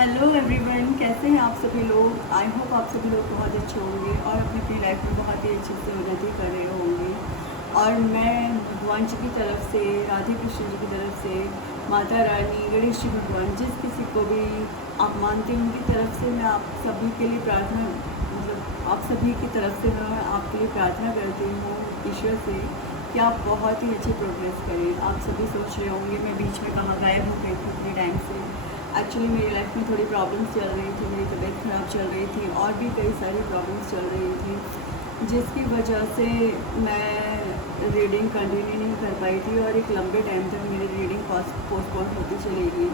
Hello everyone, कैसे हैं आप सभी लोग। आई होप आप सभी लोग बहुत अच्छे होंगे और अपनी अपनी लाइफ में बहुत ही अच्छे से उन्नति कर रहे होंगे। और मैं भगवान जी की तरफ से, राधे कृष्ण जी की तरफ से, माता रानी, गणेश जी भगवान, जिस किसी को भी आप मानते हैं उनकी तरफ से मैं आप सभी के लिए प्रार्थना, मतलब आप सभी की तरफ से मैं आपके लिए प्रार्थना करती हूँ ईश्वर से कि आप बहुत ही अच्छी प्रोग्रेस करें। आप सभी सोच रहे होंगे मैं बीच में कहाँ गायब हो गई थी इतने टाइम से। एक्चुअली मेरी लाइफ में थोड़ी प्रॉब्लम्स चल रही थी, मेरी तबीयत ख़राब चल रही थी और भी कई सारी प्रॉब्लम्स चल रही थी, जिसकी वजह से मैं रीडिंग कंटिन्यू नहीं कर पाई थी और एक लंबे टाइम तक मेरी रीडिंग पोस्टपोन होती चली गई।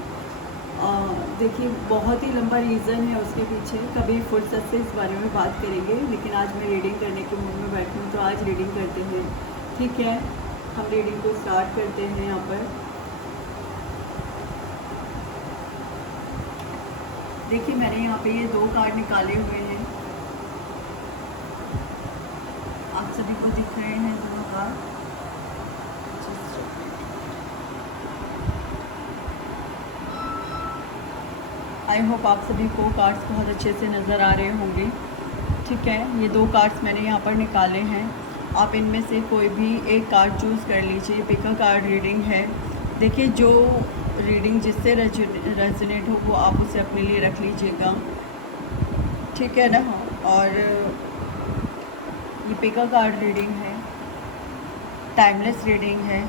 देखिए, बहुत ही लंबा रीज़न है उसके पीछे, कभी फुर्सत से इस बारे में बात करेंगे, लेकिन आज मैं रीडिंग करने के मूड में बैठी हूँ तो आज रीडिंग करते हैं। ठीक है, हम रीडिंग को स्टार्ट करते हैं। यहाँ पर देखिए, मैंने यहाँ पे ये 2 कार्ड निकाले हुए हैं, आप सभी को दिख रहे हैं दोनों कार्ड। आई होप आप सभी को कार्ड्स बहुत अच्छे से नज़र आ रहे होंगे। ठीक है, ये 2 कार्ड्स मैंने यहाँ पर निकाले हैं, आप इनमें से कोई भी एक कार्ड चूज़ कर लीजिए। पिक अ कार्ड रीडिंग है। देखिए, जो रीडिंग जिससे रेजोनेट हो वो आप उसे अपने लिए रख लीजिएगा, ठीक है ना। और ये पिक अ कार्ड रीडिंग है, टाइमलेस रीडिंग है।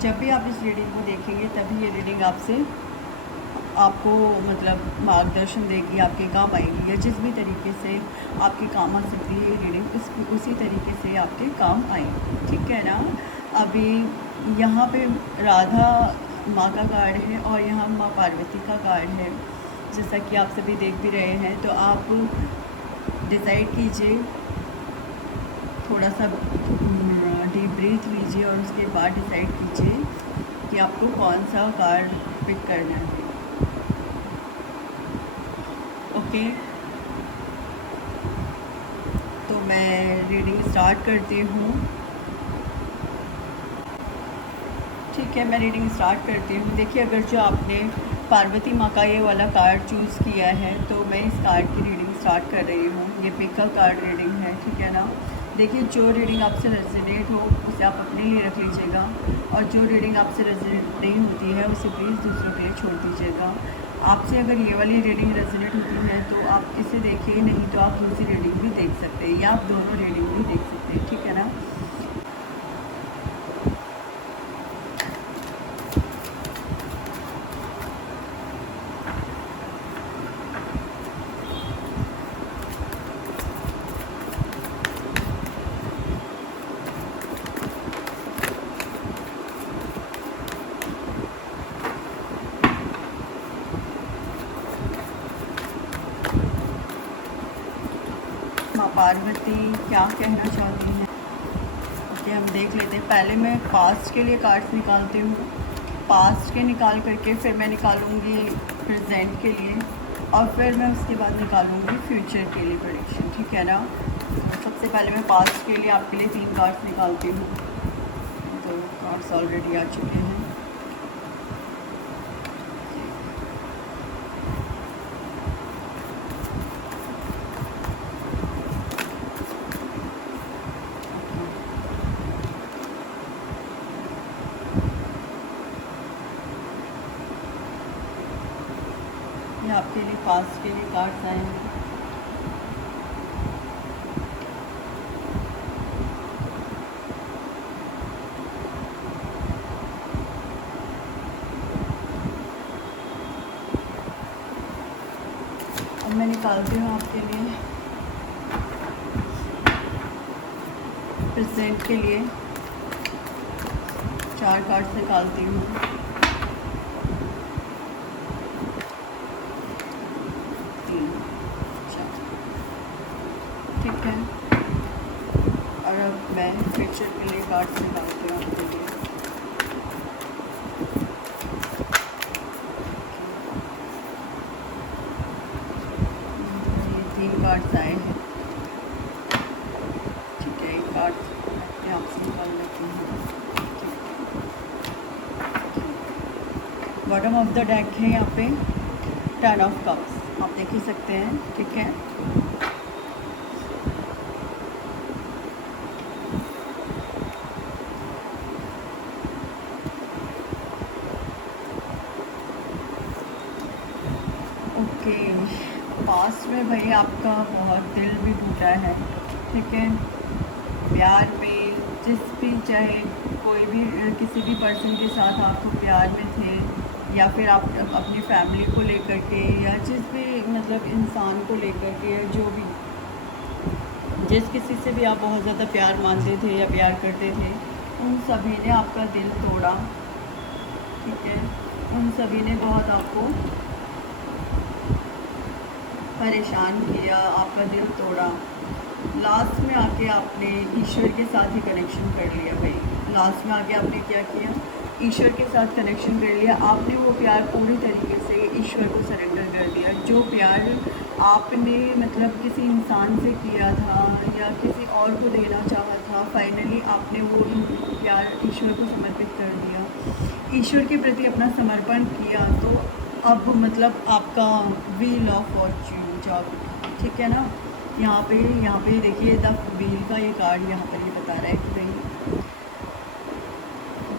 जब भी आप इस रीडिंग को देखेंगे तभी ये रीडिंग आपको मतलब मार्गदर्शन देगी, आपके काम आएगी, या जिस भी तरीके से आपके काम आ सकती है ये रीडिंग उसी तरीके से आपके काम आएगी, ठीक है ना। अभी यहाँ पे राधा माँ का कार्ड है और यहाँ माँ पार्वती का कार्ड है, जैसा कि आप सभी देख भी रहे हैं। तो आप डिसाइड कीजिए, थोड़ा सा डीप ब्रीथ लीजिए और उसके बाद डिसाइड कीजिए कि आपको कौन सा कार्ड पिक करना है। ओके, तो मैं रीडिंग स्टार्ट करती हूँ। ठीक है, मैं रीडिंग स्टार्ट करती हूँ। देखिए, अगर जो आपने पार्वती माँ का ये वाला कार्ड चूज़ किया है तो मैं इस कार्ड की रीडिंग स्टार्ट कर रही हूँ। ये पिक का कार्ड रीडिंग है, ठीक है ना। देखिए, जो रीडिंग आपसे रेजोनेट हो उसे आप अपने लिए रख लीजिएगा और जो रीडिंग आपसे रेजोनेट नहीं होती है उसे प्लीज़ दूसरों के लिए छोड़ दीजिएगा। आपसे अगर ये वाली रीडिंग रेजोनेट होती है तो आप इसे देखिए, नहीं तो आप दूसरी रीडिंग भी देख सकते हैं या आप दोनों रीडिंग भी देख सकते हैं, ठीक है ना। माँ पार्वती क्या कहना चाहती हैं, ओके हम देख लेते हैं। पहले मैं पास्ट के लिए कार्ड्स निकालती हूँ, पास्ट के निकाल करके फिर मैं निकालूंगी प्रेजेंट के लिए और फिर मैं उसके बाद निकालूंगी फ्यूचर के लिए प्रेडिक्शन, ठीक है ना। तो सबसे पहले मैं पास्ट के लिए आपके लिए 3 कार्ड्स निकालती हूँ। तो कार्ड्स ऑलरेडी आ चुके हैं। ये आपके लिए पास्ट के लिए कार्ड्स आए हैं। अब मैं निकालती हूँ आपके लिए प्रेजेंट के लिए 4 कार्ड्स निकालती हूँ। ठीक है, और अब मैं फ्यूचर के लिए कार्ड्स निकालती हूँ आपके लिए। ये 3 कार्ड्स आए हैं, ठीक है। एक कार्ड अपने आप से निकाल लेती हूँ। बॉटम ऑफ द डेक है यहाँ पे 10 ऑफ कप्स। आप देख ही सकते हैं, ठीक है। ओके, पास्ट में भाई आपका बहुत दिल भी टूटा है, ठीक है। प्यार में जिस भी चाहे कोई भी किसी भी पर्सन के साथ आप तो प्यार में थे, या फिर आप अपनी फैमिली को लेकर के, या जिस भी मतलब इंसान को लेकर के, या जो भी जिस किसी से भी आप बहुत ज़्यादा प्यार मानते थे या प्यार करते थे, उन सभी ने आपका दिल तोड़ा, ठीक है। उन सभी ने बहुत आपको परेशान किया, आपका दिल तोड़ा। लास्ट में आके आपने ईश्वर के साथ ही कनेक्शन कर लिया भाई। लास्ट में आके आपने क्या किया, ईश्वर के साथ कनेक्शन कर लिया। आपने वो प्यार पूरी तरीके से ईश्वर को सरेंडर कर दिया। जो प्यार आपने मतलब किसी इंसान से किया था या किसी और को देना चाहा था, फाइनली आपने वो प्यार ईश्वर को समर्पित कर दिया, ईश्वर के प्रति अपना समर्पण किया। तो अब मतलब आपका व्हील ऑफ फॉर्च्यून जॉब, ठीक है ना। यहाँ पे देखिए द व्हील का ये कार्ड यहाँ पर ये बता रहा है कि भाई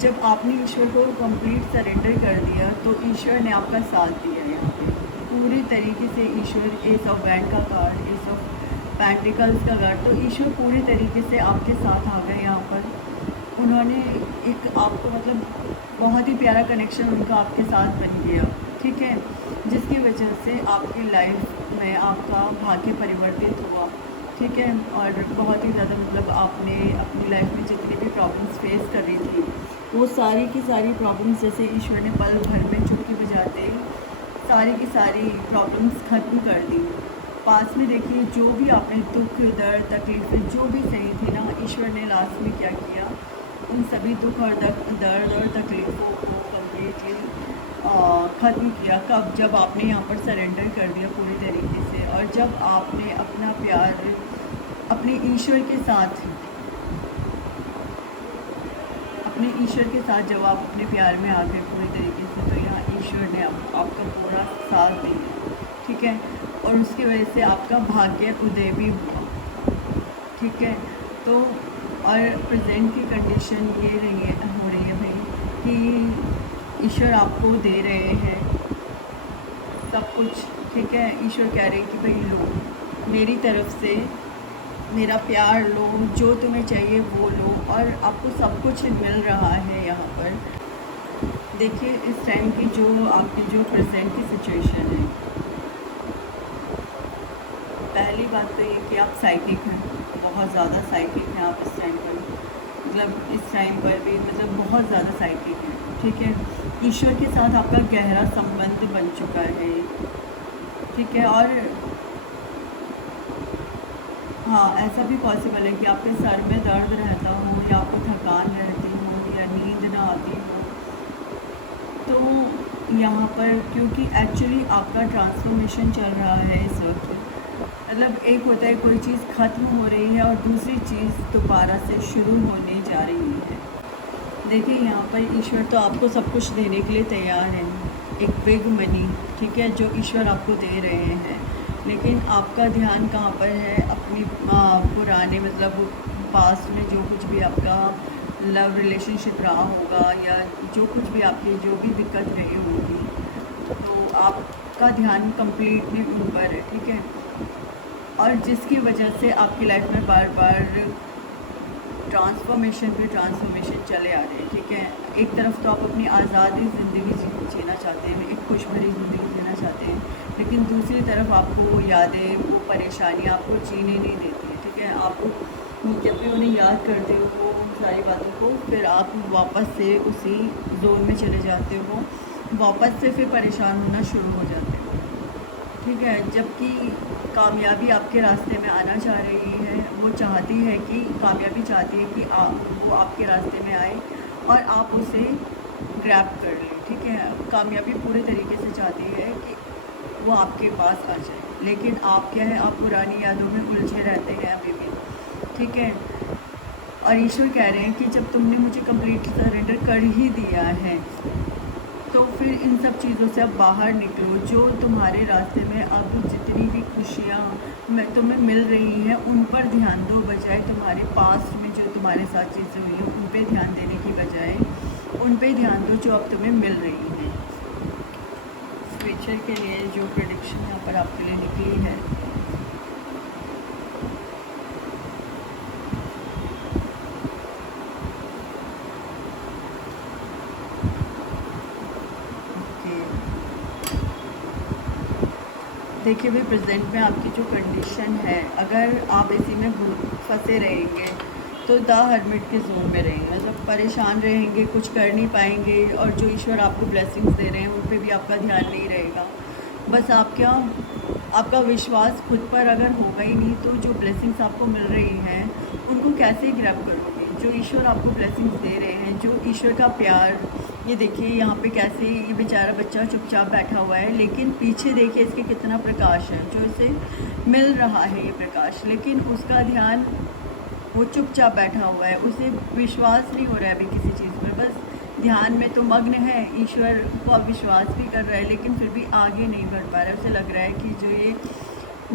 जब आपने ईश्वर को कंप्लीट सरेंडर कर दिया तो ईश्वर ने आपका साथ दिया। यहाँ पे पूरी तरीके से ईश्वर, एस ऑफ बैंड का कार्ड, एस ऑफ पेंटिकल्स का कार्ड, तो ईश्वर पूरी तरीके से आपके साथ आ गए। यहाँ पर उन्होंने एक आपको मतलब बहुत ही प्यारा कनेक्शन उनका आपके साथ बन गया, ठीक है, जिसकी वजह से आपकी लाइफ में आपका भाग्य परिवर्तित हुआ, ठीक है। और बहुत ही ज़्यादा मतलब आपने अपनी लाइफ में जितनी भी प्रॉब्लम्स फेस कर रही थी, वो सारी की सारी प्रॉब्लम्स जैसे ईश्वर ने पल भर में चुटकी बजाते सारी की सारी प्रॉब्लम्स ख़त्म कर दी। पास में देखिए जो भी आपने दुख, दर्द, तकलीफ़ें जो भी सही थी ना, ईश्वर ने लास्ट में क्या किया, उन सभी दुख और दर्द और तकलीफ़ों को कम्प्लीटली ख़त्म किया। कब, जब आपने यहाँ पर सरेंडर कर दिया पूरी तरीके से, और जब आपने अपना प्यार अपने ईश्वर के साथ जब आप अपने प्यार में आ गए पूरी तरीके से, तो यहाँ ईश्वर ने आपका पूरा साथ दिया, ठीक है। और उसकी वजह से आपका भाग्य उदय भी हुआ, ठीक है। तो और प्रेजेंट की कंडीशन ये हो रही है भाई कि ईश्वर आपको दे रहे हैं सब कुछ, ठीक है। ईश्वर कह रहे हैं कि भाई लो, मेरी तरफ से मेरा प्यार लो, जो तुम्हें चाहिए वो लो, और आपको सब कुछ मिल रहा है। यहाँ पर देखिए इस टाइम की जो आपकी जो प्रेजेंट की सिचुएशन है, पहली बात तो ये कि आप साइकिक हैं, बहुत ज़्यादा साइकिक हैं आप इस टाइम पर, मतलब इस टाइम पर भी मतलब बहुत ज़्यादा साइकिक हैं, ठीक है। ईश्वर के साथ आपका गहरा संबंध बन चुका है, ठीक है। और हाँ, ऐसा भी पॉसिबल है कि आपके सर में दर्द रहता हो, या आपको थकान रहती हो, या नींद ना आती हो। तो यहाँ पर क्योंकि एक्चुअली आपका ट्रांसफॉर्मेशन चल रहा है इस वक्त, मतलब एक होता है कोई चीज़ ख़त्म हो रही है और दूसरी चीज़ दोबारा से शुरू होने जा रही है। देखिए यहाँ पर ईश्वर तो आपको सब कुछ देने के लिए तैयार है, एक बिग मनी, ठीक है, जो ईश्वर आपको दे रहे हैं। लेकिन आपका ध्यान कहाँ पर है, अपनी पुराने मतलब पास्ट में जो कुछ भी आपका लव रिलेशनशिप रहा होगा, या जो कुछ भी आपकी जो भी दिक्कत रही होगी, तो आपका ध्यान कम्प्लीटली उन पर है, ठीक है। और जिसकी वजह से आपकी लाइफ में बार बार ट्रांसफॉर्मेशन चले आ रहे हैं, ठीक है। एक तरफ तो आप अपनी आज़ादी ज़िंदगी जीना चाहते हैं, एक खुश भरी ज़िंदगी जीना चाहते हैं, लेकिन दूसरी तरफ आपको वो यादें, वो परेशानियाँ आपको जीने नहीं देती है, ठीक है। आपको जब भी उन्हें याद करते हो वो उन सारी बातों को, फिर आप वापस से उसी जोन में चले जाते हो, वापस से फिर परेशान होना शुरू हो जाते हो, ठीक है। जबकि कामयाबी आपके रास्ते में आना चाह रही है, वो चाहती है कि कामयाबी चाहती है कि वो आपके रास्ते में आए और आप उसे ग्रैब कर लें, ठीक है। कामयाबी पूरे तरीके से चाहती है कि वो आपके पास आ जाए, लेकिन आप क्या है, आप पुरानी यादों में उलझे रहते हैं अभी भी, ठीक है। और ईश्वर कह रहे हैं कि जब तुमने मुझे कंप्लीट सरेंडर कर ही दिया है, तो फिर इन सब चीज़ों से अब बाहर निकलो। जो तुम्हारे रास्ते में अब जितनी भी खुशियाँ तुम्हें मिल रही हैं उन पर ध्यान दो, बजाय तुम्हारे पास्ट में जो तुम्हारे साथ चीज़ें हुई हैं उन पे ध्यान देने की बजाय उन पे ध्यान दो जो अब तुम्हें मिल रही हैं। फ्यूचर के लिए जो प्रेडिक्शन यहाँ पर आपके लिए निकली है, देखिए भाई प्रेजेंट में आपकी जो कंडीशन है, अगर आप इसी में फंसे रहेंगे तो द हर्मिट के जोन में रहेंगे, मतलब परेशान रहेंगे, कुछ कर नहीं पाएंगे, और जो ईश्वर आपको ब्लेसिंग्स दे रहे हैं उन पे भी आपका ध्यान नहीं रहेगा। बस आपका विश्वास खुद पर अगर होगा ही नहीं तो जो ब्लेसिंग्स आपको मिल रही हैं उनको कैसे ग्रैब करोगे। जो ईश्वर आपको ब्लेसिंग्स दे रहे हैं, जो ईश्वर का प्यार, ये देखिए यहाँ पे कैसे ये बेचारा बच्चा चुपचाप बैठा हुआ है, लेकिन पीछे देखिए इसके कितना प्रकाश है जो इसे मिल रहा है ये प्रकाश, लेकिन उसका ध्यान, वो चुपचाप बैठा हुआ है, उसे विश्वास नहीं हो रहा है अभी किसी चीज़ पर, बस ध्यान में तो मग्न है, ईश्वर को अब विश्वास भी कर रहा है लेकिन फिर भी आगे नहीं बढ़ पा रहा है। उसे लग रहा है कि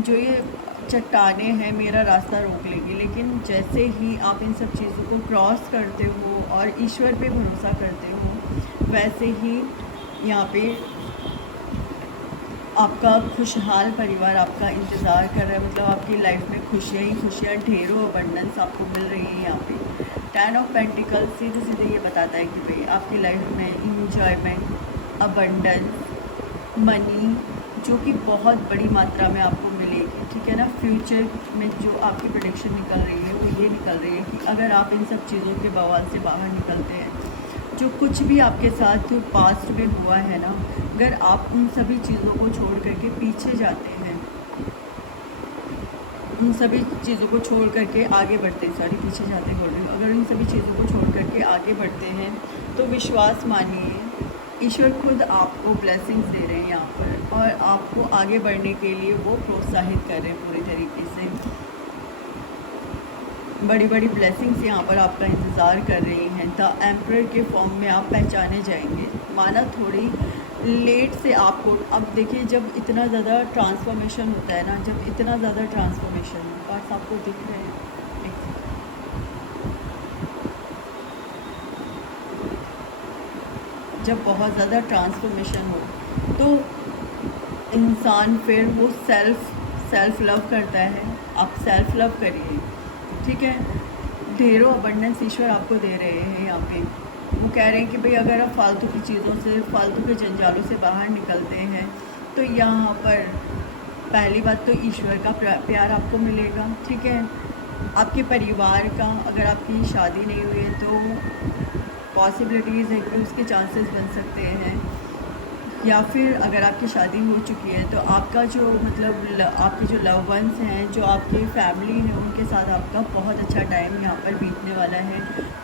जो ये चट्टाने हैं मेरा रास्ता रोक लेगी, लेकिन जैसे ही आप इन सब चीज़ों को क्रॉस करते हो और ईश्वर पे भरोसा करते हो, वैसे ही यहाँ पे आपका खुशहाल परिवार आपका इंतज़ार कर रहा है। मतलब आपकी लाइफ में खुशियाँ ही खुशियाँ, ढेरों अबंडेंस आपको मिल रही है। यहाँ पे 10 ऑफ पेंटिकल सीधे सीधे ये बताता है कि भाई आपकी लाइफ में इंजॉयमेंट, अबंडेंस, मनी जो कि बहुत बड़ी मात्रा में आपको मिलेगी, ठीक है ना। फ्यूचर में जो आपकी प्रेडिक्शन निकल रही है वो ये निकल रही है कि अगर आप इन सब चीज़ों के बवाल से बाहर निकलते हैं, जो कुछ भी आपके साथ पास्ट में हुआ है ना, अगर आप उन सभी चीज़ों को छोड़ करके पीछे जाते हैं, उन सभी चीज़ों को छोड़ करके आगे बढ़ते हैं, सॉरी पीछे जाते बोल रही हूँ, अगर इन सभी चीज़ों को छोड़ करके आगे बढ़ते हैं तो विश्वास मानिए ईश्वर खुद आपको ब्लेसिंग्स दे रहे हैं यहाँ पर, और आपको आगे बढ़ने के लिए वो प्रोत्साहित कर रहे हैं पूरी तरीके से। बड़ी बड़ी ब्लेसिंग्स यहाँ पर आपका इंतज़ार कर रही हैं। द एम्परर के फॉर्म में आप पहचाने जाएंगे, माना थोड़ी लेट से आपको। अब देखिए जब इतना ज़्यादा ट्रांसफॉर्मेशन होता है ना, जब इतना ज़्यादा ट्रांसफॉर्मेशन पार्ट्स आपको दिख रहे हैं, जब बहुत ज़्यादा ट्रांसफॉर्मेशन हो तो इंसान फिर वो सेल्फ लव करता है। आप सेल्फ लव करिए, ठीक है। ढेरों अबंडेंस ईश्वर आपको दे रहे हैं यहाँ पे। वो कह रहे हैं कि भाई अगर आप फालतू की चीज़ों से, फालतू के जंजालों से बाहर निकलते हैं तो यहाँ पर पहली बात तो ईश्वर का प्यार आपको मिलेगा, ठीक है। आपके परिवार का, अगर आपकी शादी नहीं हुई है तो पॉसिबिलिटीज़ है कि उसके चांसेस बन सकते हैं, या फिर अगर आपकी शादी हो चुकी है तो आपका जो मतलब आपके जो लव वंस हैं, जो आपके फैमिली है, उनके साथ आपका बहुत अच्छा टाइम यहाँ पर बीतने वाला है।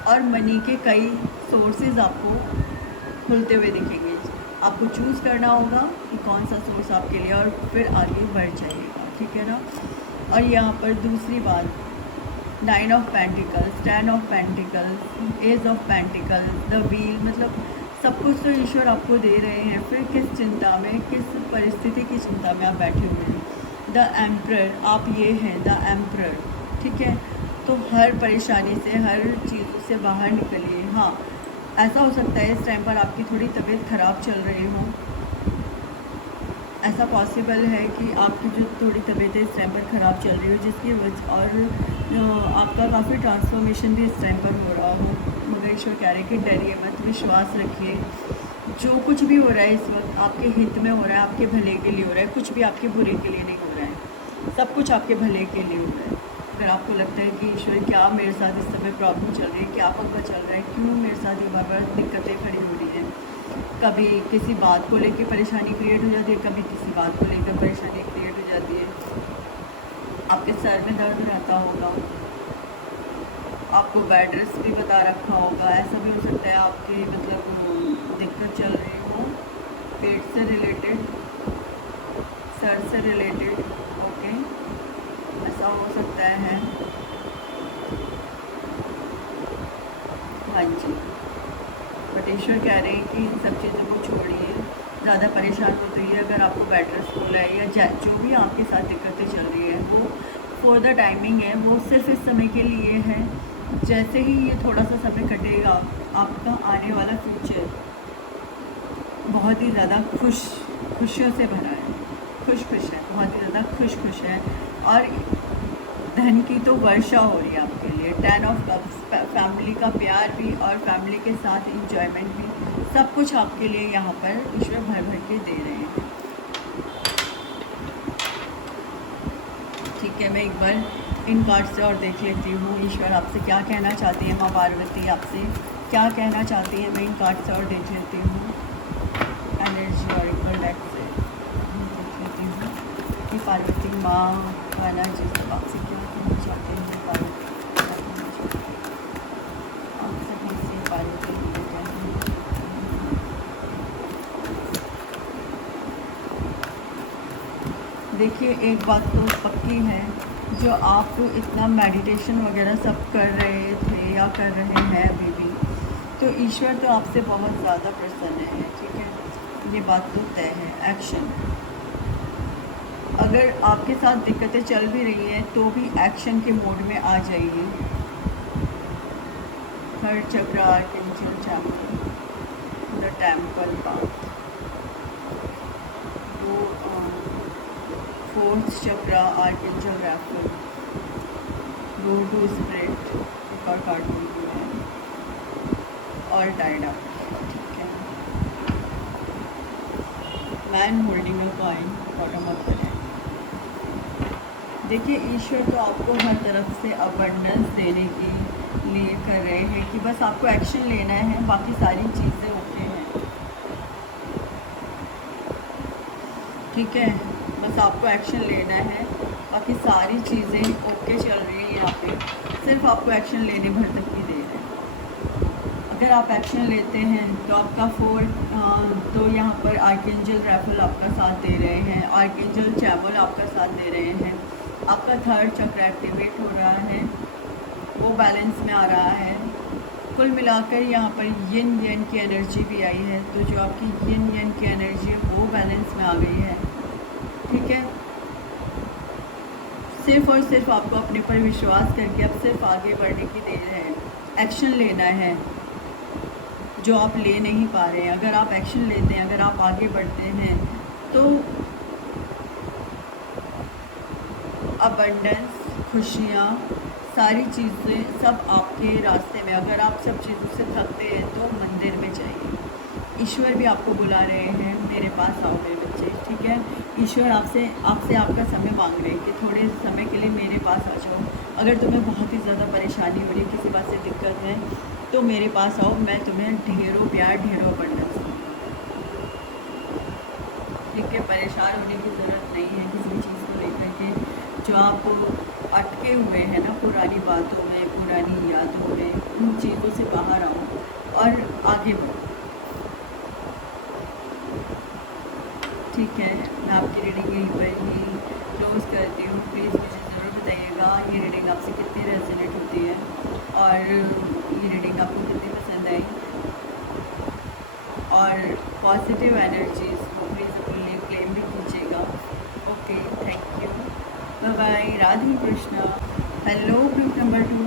और मनी के कई सोर्सेज आपको खुलते हुए दिखेंगे। आपको चूज़ करना होगा कि कौन सा सोर्स आपके लिए, और फिर आगे बढ़ जाइएगा, ठीक है ना। और यहाँ पर दूसरी बात, 9 of pentacles, 10 of pentacles, ace of pentacles, the wheel, मतलब सब कुछ तो ईश्वर आपको दे रहे हैं, फिर किस चिंता में, किस परिस्थिति की चिंता में आप बैठे हुए हैं। द एम्परर, आप ये हैं द एम्परर, ठीक है। तो हर परेशानी से, हर चीज़ों से बाहर निकलिए। हाँ, ऐसा हो सकता है इस टाइम पर आपकी थोड़ी तबीयत ख़राब चल रही हो, ऐसा पॉसिबल है कि आपकी जो थोड़ी तबीयत इस टाइम पर ख़राब चल रही हो, जिसकी वजह, और आपका काफ़ी ट्रांसफॉर्मेशन भी इस टाइम पर हो रहा हो, मगर ईश्वर कह रहे हैं कि डरिए मत, विश्वास रखिए। जो कुछ भी हो रहा है इस वक्त आपके हित में हो रहा है, आपके भले के लिए हो रहा है, कुछ भी आपके बुरे के लिए नहीं हो रहा है, सब कुछ आपके भले के लिए हो रहा है। अगर आपको लगता है कि ईश्वर क्या मेरे साथ इस समय प्रॉब्लम चल रही है, क्या पक्का चल रहा है, क्यों मेरे साथ ये बार बार दिक्कतें खड़ी हो रही हैं, कभी किसी बात को लेकर परेशानी क्रिएट हो जाती है, कभी किसी बात को लेकर परेशानी क्रिएट हो जाती है, आपके सर में दर्द रहता होगा, आपको बेड रेस्ट भी बता रखा होगा, ऐसा भी हो सकता है आपकी मतलब दिक्कत चल रही हो पेट से रिलेटेड, सर से रिलेटेड, ओके, ऐसा हो सकता है। हाँ जी, बट ईश्वर कह कह रहे हैं कि इन सब चीज़ों को छोड़िए, ज़्यादा परेशान मत होइए। अगर आपको बेड रेस्ट बोला है या जो भी आपके साथ दिक्कतें चल रही है वो फॉर द टाइमिंग है, वो सिर्फ इस समय के लिए है। जैसे ही ये थोड़ा सा समय कटेगा, आपका आने वाला फ्यूचर बहुत ही ज़्यादा खुशियों से भरा है, खुश है, बहुत ही ज़्यादा खुश है। और धन की तो वर्षा हो रही है आपके लिए। 10 ऑफ कप्स, फैमिली का प्यार भी और फैमिली के साथ इंजॉयमेंट भी, सब कुछ आपके लिए यहाँ पर ईश्वर भर भर के दे रहे हैं। ठीक है, मैं एक बार इन कार्ड से और देख लेती हूँ ईश्वर आपसे क्या कहना चाहती है, माँ पार्वती आपसे क्या कहना चाहती है। मैं इन कार्ड से और देख लेती हूँ, एनर्जी और इक्वल डेक से देख लेती हूँ कि पार्वती माँ का एनर्जी सब आपसे क्या कहना चाहते हैं। पार्वती आपसे कैसे पार्वती देखिए, एक बात तो पक्की है, जो आप इतना मेडिटेशन वगैरह सब कर रहे थे या कर रहे हैं अभी भी, तो ईश्वर तो आपसे बहुत ज़्यादा प्रसन्न है। ठीक है, ये बात तो तय है। एक्शन, अगर आपके साथ दिक्कतें चल भी रही हैं तो भी एक्शन के मोड में आ जाइए। Third chakra, archangel chamber, the temple path, वो fourth chakra, archangel Raphael, road to spirit, एक और कार्ड मिलती है, और टाइड अप। ठीक है, man holding a coin, bottom of the deck. देखिए, ईश्वर तो आपको हर तरफ से अबंडेंस देने के लिए कर रहे हैं कि बस आपको एक्शन लेना है, बाकी सारी चीज़ें ओके हैं। ठीक है, बस आपको एक्शन लेना है, बाकी सारी चीज़ें ओके चल रही है यहाँ पे, सिर्फ आपको एक्शन लेने भर तक की देर है। अगर आप एक्शन लेते हैं तो आपका तो यहाँ पर आर्कएंजल रैफल आपका साथ दे रहे हैं, आर्कएंजल चैम्बर आपका साथ दे रहे हैं, आपका थर्ड चक्र एक्टिवेट हो रहा है, वो बैलेंस में आ रहा है। कुल मिलाकर यहाँ पर यिन यन की एनर्जी भी आई है, तो जो आपकी यिन यन की एनर्जी है वो बैलेंस में आ गई है। ठीक है, सिर्फ और सिर्फ आपको अपने पर विश्वास करके अब सिर्फ आगे बढ़ने की देर है, एक्शन लेना है जो आप ले नहीं पा रहे हैं। अगर आप एक्शन लेते हैं, अगर आप आगे बढ़ते हैं तो अबंडेंस, खुशियाँ, सारी चीज़ें सब आपके रास्ते में। अगर आप सब चीज़ों से थकते हैं तो मंदिर में जाइए। ईश्वर भी आपको बुला रहे हैं, मेरे पास आओ मेरे बच्चे। ठीक है, ईश्वर आपसे आपका समय मांग रहे हैं कि थोड़े समय के लिए मेरे पास आ जाओ। अगर तुम्हें बहुत ही ज़्यादा परेशानी हो रही है, किसी बात से दिक्कत है, तो मेरे पास आओ, मैं तुम्हें ढेरों प्यार, ढेरों अबंडेंस दूँगी। ठीक है, परेशान होने की ज़रूरत नहीं है किसी भी चीज़ को लेकर के। जो आप अटके हुए हैं ना पुरानी बातों में, पुरानी यादों में, उन चीज़ों से बाहर आओ और आगे बढ़ो। ठीक है, मैं आपकी रीडिंग यहीं पर ही क्लोज़ करती हूँ। प्लीज़ मुझे ज़रूर बताइएगा ये रीडिंग आपसे कितनी रेजोनेट होती है और ये रीडिंग आपको कितनी पसंद आई। और पॉजिटिव एनर्जीज़ को प्लीज़ अपने लिए क्लेम भी कीजिएगा। Okay, thank you, bye bye, Radhe Krishna. Hello group number 2,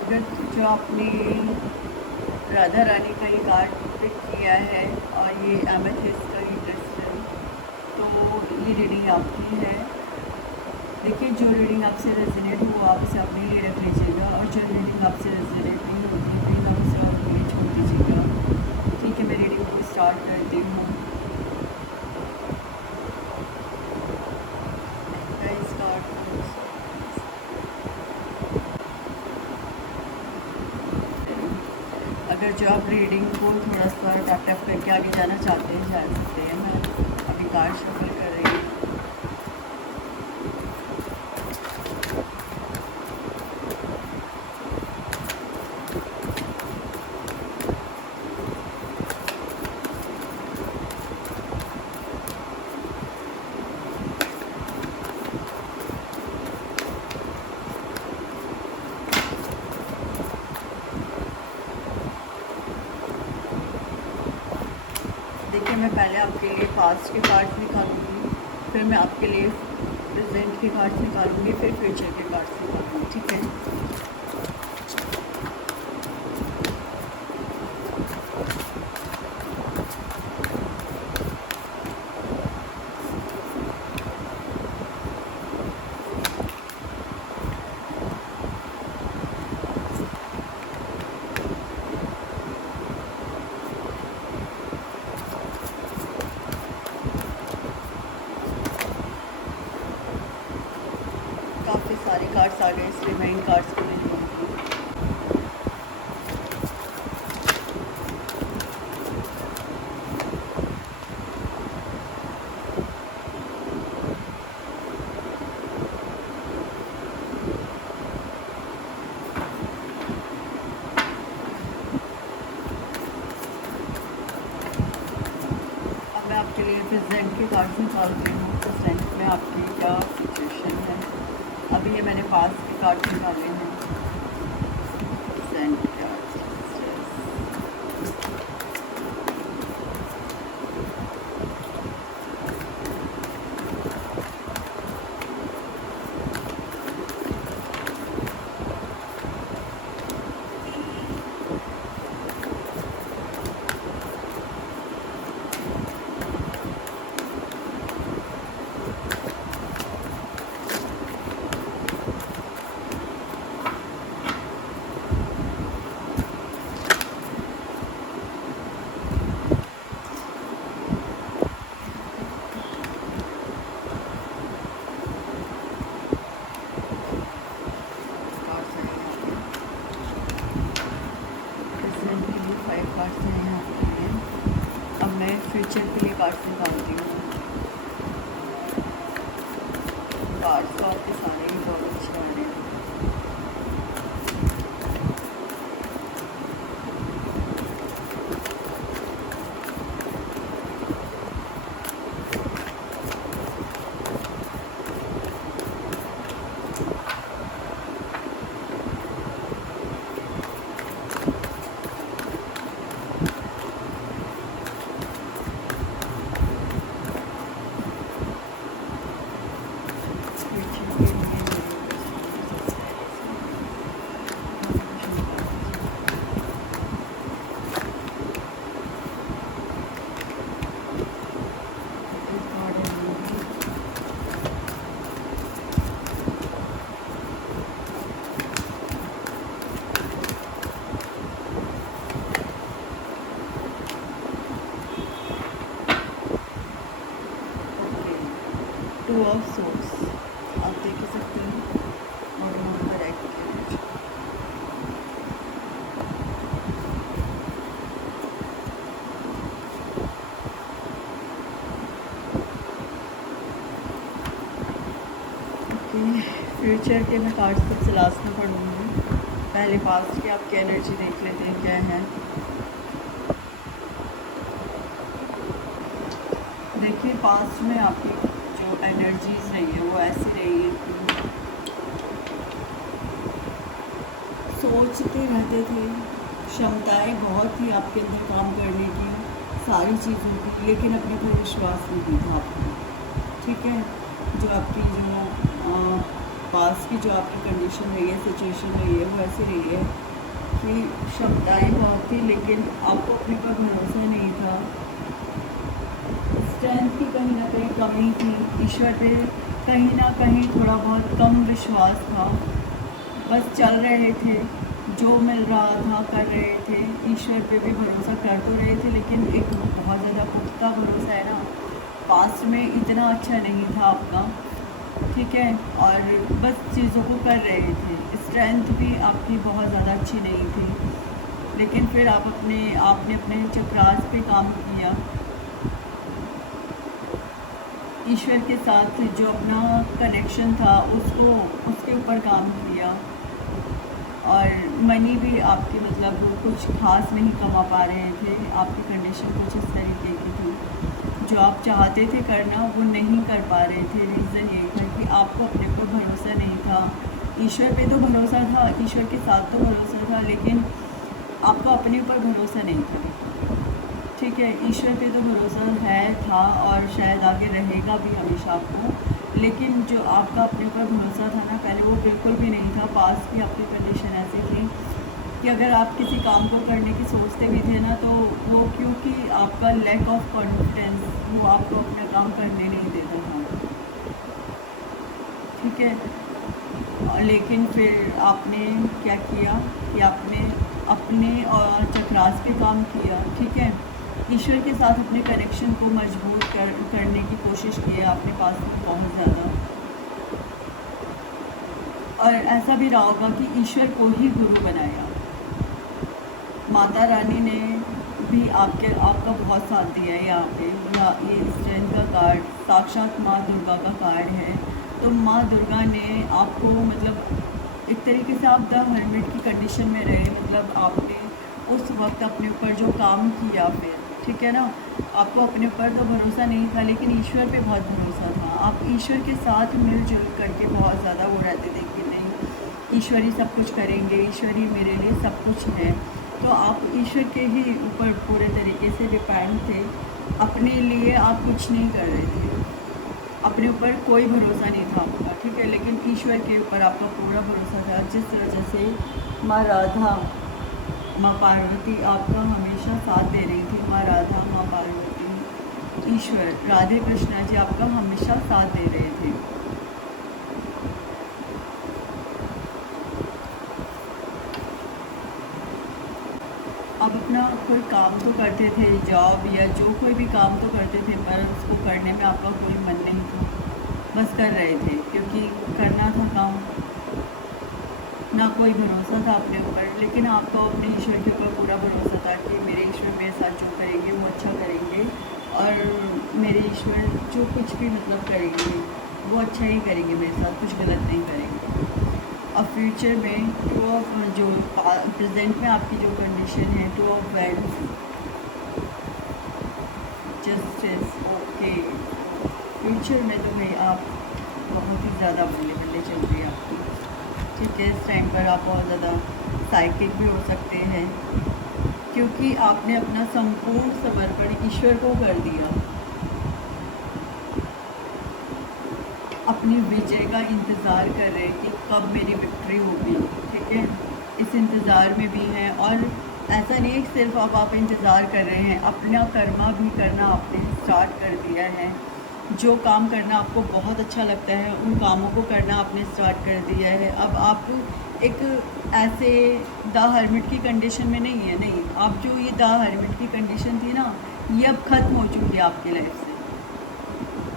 अगर जो आपने राधा रानी का ये कार्ड पिक किया है और ये एमेथिस्ट का ही क्रिस्टल, तो ये रीडिंग आपकी है। देखिए, जो रीडिंग आपसे रेजोनेट हो आप इसे अपने लिए रख लीजिएगा, और जो रीडिंग आपसे रेजोनेट नहीं होती प्लीज़ आप इसे और लिए छोड़ दीजिएगा। ठीक है, मैं रीडिंग को स्टार्ट करती हूँ। अगर जो आप रीडिंग को थोड़ा सा टैप टैप करके आगे जाना चाहते हैं, जा सकते हैं। मैं अभी कार्ड शफल कर रही हूँ। है, मैं पहले आपके लिए पास्ट के कार्ड्स निकालूंगी, फिर मैं आपके लिए प्रेजेंट के कार्ड्स निकालूंगी, फिर फ्यूचर के कार्ड्स निकालूंगी, ठीक है। काफ़ी सारे कार्ड्स आ गए, इसलिए मैं इन कार्ड्स को नहीं लूँगी। अब मैं आपके लिए प्रेजेंट के कार्ड्स निकालती हूँ। प्रेजेंट में आपकी क्या सिचुएशन है। अभी ये मैंने पास के कार्ड निकाले हैं। प्रेजेंट कार्ड्स, फ्यूचर के लिए कार्ड्स निकालती हूँ। कार्ड्स तो आपके सारे ही बहुत अच्छे आ रहे हैं। टू ऑफ सोर्स आप देख ही सकते हैं, और नंबर एक्टिवेट। ओके, फ्यूचर के मैं कार्ड्स सबसे लास्ट में पढ़ूँगी। पहले पास्ट की आपकी एनर्जी देख लेते हैं क्या है। देखिए, पास्ट में आपकी जो एनर्जीज रही है वो ऐसी रही है कि सोचते रहते थे, क्षमताएं बहुत थी आपके अंदर काम करने की, सारी चीज़ों की, लेकिन अपने पर विश्वास नहीं था आपको, ठीक है। जो आपकी जो पास की जो आपकी कंडीशन रही है, सिचुएशन रही है, वो ऐसी रही है कि क्षमताएं बहुत थी, लेकिन आपको अपने पर भरोसा नहीं था। स्ट्रेंथ की कहीं ना कहीं कमी थी, ईश्वर पे कहीं ना कहीं थोड़ा बहुत कम विश्वास था। बस चल रहे थे, जो मिल रहा था कर रहे थे, ईश्वर पे भी भरोसा कर तो रहे थे, लेकिन एक बहुत ज़्यादा पुख्ता भरोसा है ना, पास्ट में इतना अच्छा नहीं था आपका, ठीक है। और बस चीज़ों को कर रहे थे, स्ट्रेंथ भी आपकी बहुत ज़्यादा अच्छी नहीं थी, लेकिन फिर आपने अपने चक्रास पे काम किया, ईश्वर के साथ जो अपना कनेक्शन था उसके ऊपर काम किया। और मनी भी आपकी मतलब कुछ खास नहीं कमा पा रहे थे, आपकी कंडीशन कुछ इस तरीके की थी, जो आप चाहते थे करना वो नहीं कर पा रहे थे। रीज़न यही था कि आपको अपने पर भरोसा नहीं था, ईश्वर पे तो भरोसा था, ईश्वर के साथ तो भरोसा था, लेकिन आपको अपने ऊपर भरोसा नहीं था, ठीक है, ईश्वर पे तो भरोसा है, था और शायद आगे रहेगा भी हमेशा आपको। लेकिन जो आपका अपने ऊपर भरोसा था ना पहले, वो बिल्कुल भी नहीं था। पास की आपकी कंडीशन ऐसी थी कि अगर आप किसी काम को करने की सोचते भी थे ना, तो वो क्योंकि आपका लैक ऑफ कॉन्फिडेंस वो आपको अपना काम करने नहीं देता था। ठीक है, लेकिन फिर आपने क्या किया कि आपने अपने और चक्रास पे काम किया। ठीक है, ईश्वर के साथ अपने कनेक्शन को मजबूत करने की कोशिश की है आपने पास में बहुत ज़्यादा। और ऐसा भी रहा होगा कि ईश्वर को ही गुरु बनाया। माता रानी ने भी आपका बहुत साथ दिया है यहाँ पे। ये स्ट्रेंथ का कार्ड साक्षात माँ दुर्गा का कार्ड है। तो माँ दुर्गा ने आपको मतलब एक तरीके से आप द हर्मिट की कंडीशन में रहे, मतलब आपने उस वक्त अपने ऊपर जो काम किया फिर, ठीक है ना, आपको अपने ऊपर तो भरोसा नहीं था लेकिन ईश्वर पे बहुत भरोसा था। आप ईश्वर के साथ मिलजुल करके बहुत ज़्यादा वो रहते थे कि नहीं ईश्वर ही सब कुछ करेंगे, ईश्वर ही मेरे लिए सब कुछ है। तो आप ईश्वर के ही ऊपर पूरे तरीके से डिपेंड थे। अपने लिए आप कुछ नहीं कर रहे थे, अपने ऊपर कोई भरोसा नहीं था आपका। ठीक है, लेकिन ईश्वर के ऊपर आपका पूरा भरोसा था, जिस वजह से माँ राधा माँ पार्वती आपका हमेशा साथ दे रही थी। माँ राधा, माँ पार्वती, ईश्वर, राधे कृष्णा जी आपका हमेशा साथ दे रहे थे। आप अपना कोई काम तो करते थे, जॉब या जो कोई भी काम तो करते थे, पर उसको करने में आपका कोई मन नहीं था, बस कर रहे थे क्योंकि करना था काम, ना कोई भरोसा था अपने ऊपर। लेकिन आपको अपने ईश्वर के ऊपर पूरा भरोसा था कि मेरे ईश्वर मेरे साथ जो करेंगे वो अच्छा करेंगे और मेरे ईश्वर जो कुछ भी मतलब करेंगे वो अच्छा ही करेंगे, मेरे साथ कुछ गलत नहीं करेंगे। अब फ्यूचर में टू ऑफ जो प्रेजेंट में आपकी जो कंडीशन है, two of wands, justice, okay. Future में तो भाई आप बहुत ही ज़्यादा बल्ले बल्ले चल रही है आपकी। ठीक है, इस टाइम पर आप बहुत ज़्यादा साइकिक भी हो सकते हैं क्योंकि आपने अपना संपूर्ण समर्पण ईश्वर को कर दिया। अपनी विजय का इंतज़ार कर रहे हैं कि कब मेरी विक्ट्री होगी। ठीक है, इस इंतज़ार में भी हैं। और ऐसा नहीं है कि सिर्फ अब आप इंतज़ार कर रहे हैं, अपना कर्मा भी करना आपने स्टार्ट कर दिया है। जो काम करना आपको बहुत अच्छा लगता है उन कामों को करना आपने स्टार्ट कर दिया है। अब आप एक ऐसे द हर्मिट की कंडीशन में नहीं है, नहीं, आप जो ये द हर्मिट की कंडीशन थी ना, ये अब ख़त्म हो चुकी है आपकी लाइफ से।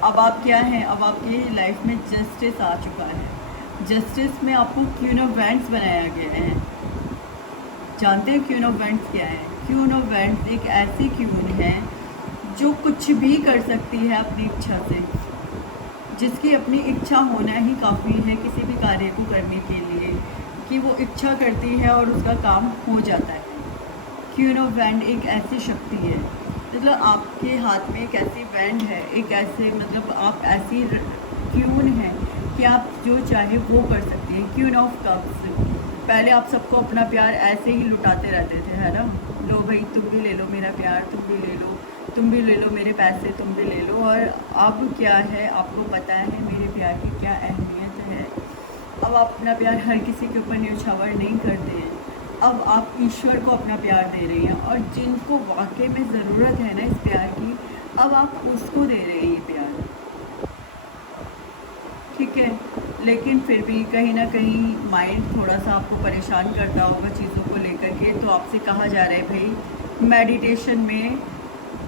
अब आप क्या हैं, अब आपकी लाइफ में जस्टिस आ चुका है। जस्टिस में आपको क्वीन ऑफ वैंड्स बनाया गया है। जानते हैं क्वीन ऑफ वैंड्स क्या है? क्वीन ऑफ वैंड्स एक ऐसी क्वीन है जो कुछ भी कर सकती है अपनी इच्छा से, जिसकी अपनी इच्छा होना ही काफ़ी है किसी भी कार्य को करने के लिए, कि वो इच्छा करती है और उसका काम हो जाता है। क्वीन ऑफ वैंड एक ऐसी शक्ति है, मतलब आपके हाथ में एक ऐसी वैंड है, एक ऐसे मतलब आप ऐसी क्वीन है कि आप जो चाहे वो कर सकती हैं। क्वीन ऑफ कप्स, पहले आप सबको अपना प्यार ऐसे ही लुटाते रहते थे, है ना, लो भाई तुम भी ले लो मेरा प्यार, तुम भी ले लो, तुम भी ले लो मेरे पैसे, तुम भी ले लो। और अब क्या है, आपको पता है मेरे प्यार की क्या अहमियत है। अब आप अपना प्यार हर किसी के ऊपर न्यौछावर नहीं करते हैं, अब आप ईश्वर को अपना प्यार दे रही हैं। और जिनको वाकई में ज़रूरत है ना इस प्यार की, अब आप उसको दे रहे हैं ये प्यार। ठीक है, लेकिन फिर भी कहीं ना कहीं माइंड थोड़ा सा आपको परेशान करता होगा चीज़ों को लेकर के। तो आपसे कहा जा रहा है भाई मेडिटेशन में